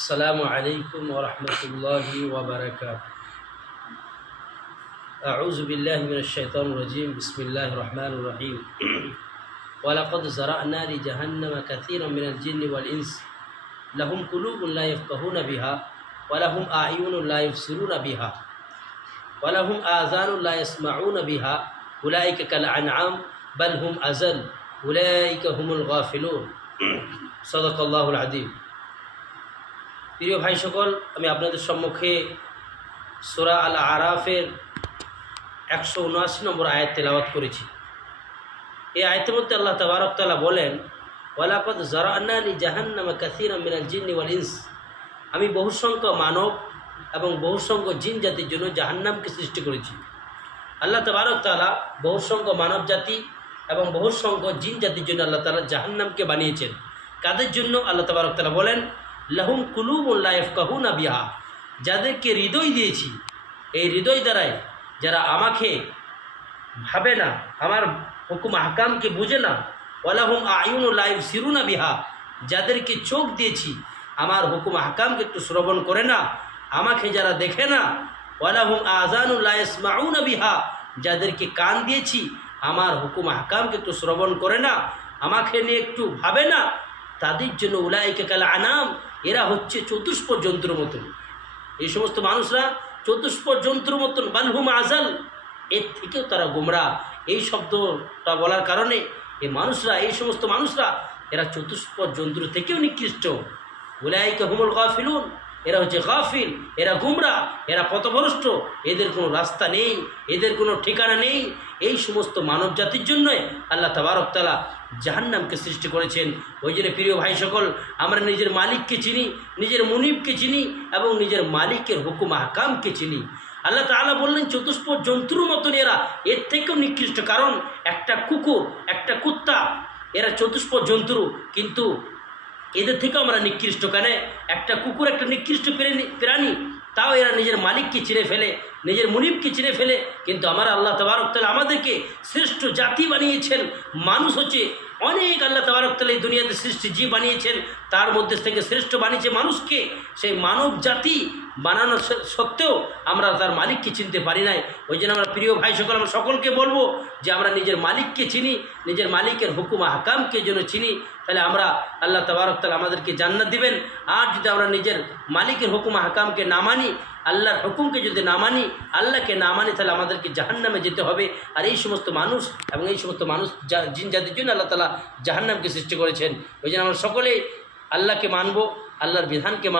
السلام عليكم ورحمة الله وبركاته. أعوذ بالله من الشيطان الرجيم. بسم الله الرحمن الرحيم. ولقد زرعنا لجهنم كثيرا من الجن والإنس لهم قلوب لا يفقهون بها ولهم أعين لا يبصرون بها ولهم آذان لا يسمعون بها أولئك كالأنعام بل هم أضل أولئك هم الغافلون. صدق الله العظيم. প্রিয় ভাই সকল, আমি আপনাদের সম্মুখে সূরা আল আরাফের 179 নম্বর আয়াত তেলাওয়াত করেছি। এই আয়াতের মধ্যে আল্লাহ তাবারক তাআলা বলেন, ওয়ালাকাদ যারা'না লিজাহান্নামা কাসীরাম মিনাল জিন্নি ওয়াল ইনস, আমি বহুসংখ্য মানব এবং বহুসংখ্য জিন জাতির জন্য জাহান্নামকে সৃষ্টি করেছি। আল্লাহ তাবারক তাআলা বহুসংখ্য মানব জাতি এবং বহুসংখ্য জিন জাতির জন্য আল্লাহ তাআলা জাহান্নামকে বানিয়েছেন। কাদের জন্য? আল্লাহ তাবারক তাআলা বলেন, লাহুম কুলুবুন লা ইয়াফকাহুনা বিহা, যাদেরকে হৃদয় দিয়েছি, এই হৃদয় দ্বারাই যারা আমাকে ভাবে না, আমার হুকুম আহকামকে বুঝে না। ওয়ালাহুম আয়ুনুন লা ইবসিরুনা বিহা, যাদেরকে চোখ দিয়েছি, আমার হুকুম আহকামকে একটু শ্রবণ করে না, আমাকে যারা দেখে না। ওয়ালাহুম আযানুন লা ইয়াসমাউনা বিহা, যাদেরকে কান দিয়েছি, আমার হুকুম আহকামকে একটু শ্রবণ করে না, আমাকে নিয়ে একটু ভাবে না, তাদের জন্য উলাইকা কাল আনাম, এরা হচ্ছে চতুষ্পদ জন্তুর মতন। এই সমস্ত মানুষরা চতুষ্পদ জন্তুর মতন, বালহুম আজাল, এর থেকেও তারা গোমরা। এই শব্দটা বলার কারণে এই সমস্ত মানুষরা এরা চতুষ্পদ জন্তুর থেকেও নিকৃষ্ট। উলাইকা হুমুল গাফিলুন, এরা হচ্ছে গাফিল, এরা গুমরা, এরা পথভ্রষ্ট, এদের কোনো রাস্তা নেই, এদের কোনো ঠিকানা নেই। এই সমস্ত মানব জাতির জন্যই আল্লাহ তাবারক তাআলা জাহান্নামকে সৃষ্টি করেছেন। ওই জন্য প্রিয় ভাই সকল, আমরা নিজের মালিককে চিনি, নিজের মুনিবকে চিনি এবং নিজের মালিকের হুকুম আহকামকে চিনি। আল্লাহ তাআলা বললেন চতুষ্পদ জন্তুর মতন এরা, এর থেকেও নিকৃষ্ট। কারণ একটা কুকুর, একটা কুত্তা, এরা চতুষ্পদ জন্তু, কিন্তু এদের থেকেও আমরা নিকৃষ্ট। কেন? একটা কুকুর একটা নিকৃষ্ট প্রাণী, তাও এরা নিজের মালিককে চিনে ফেলে, নিজের মুনিবকে চিনে ফেলে। কিন্তু আমার আল্লাহ তাবারক তাআলা আমাদেরকে শ্রেষ্ঠ জাতি বানিয়েছেন। মানুষ হচ্ছে অনেক, আল্লাহ তাবারক তাআলা এই দুনিয়াতে সৃষ্টি জীব বানিয়েছেন, তার মধ্যে থেকে শ্রেষ্ঠ বানিয়েছে মানুষকে। সেই মানব জাতি বানানো সত্ত্বেও আমরা তার মালিককে চিনতে পারি নাই। ওই জন্য আমরা প্রিয় ভাই সকল, আমরা সকলকে বলবো যে আমরা নিজের মালিককে চিনি, নিজের মালিকের হুকুম আহকামকে যেন চিনি, তাহলে আমরা আল্লাহ তাবারক তাআলা আমাদেরকে জান্নাত দিবেন। আর যদি আমরা নিজের মালিকের হুকুম আহকামকে না মানি, আল্লাহর হুকুমকে যদি না মানি, আল্লাহকে না মানি, তাহলে আমাদেরকে জাহান্নামে যেতে হবে। আর এই সমস্ত মানুষ এবং এই সমস্ত মানুষ জিন জাতির জন্য আল্লাহ তাআলা জাহান্নামকে সৃষ্টি করেছেন। ওই জন্য আমরা সকলেই আল্লাহকে মানবো, আল্লাহর বিধানকে মানব।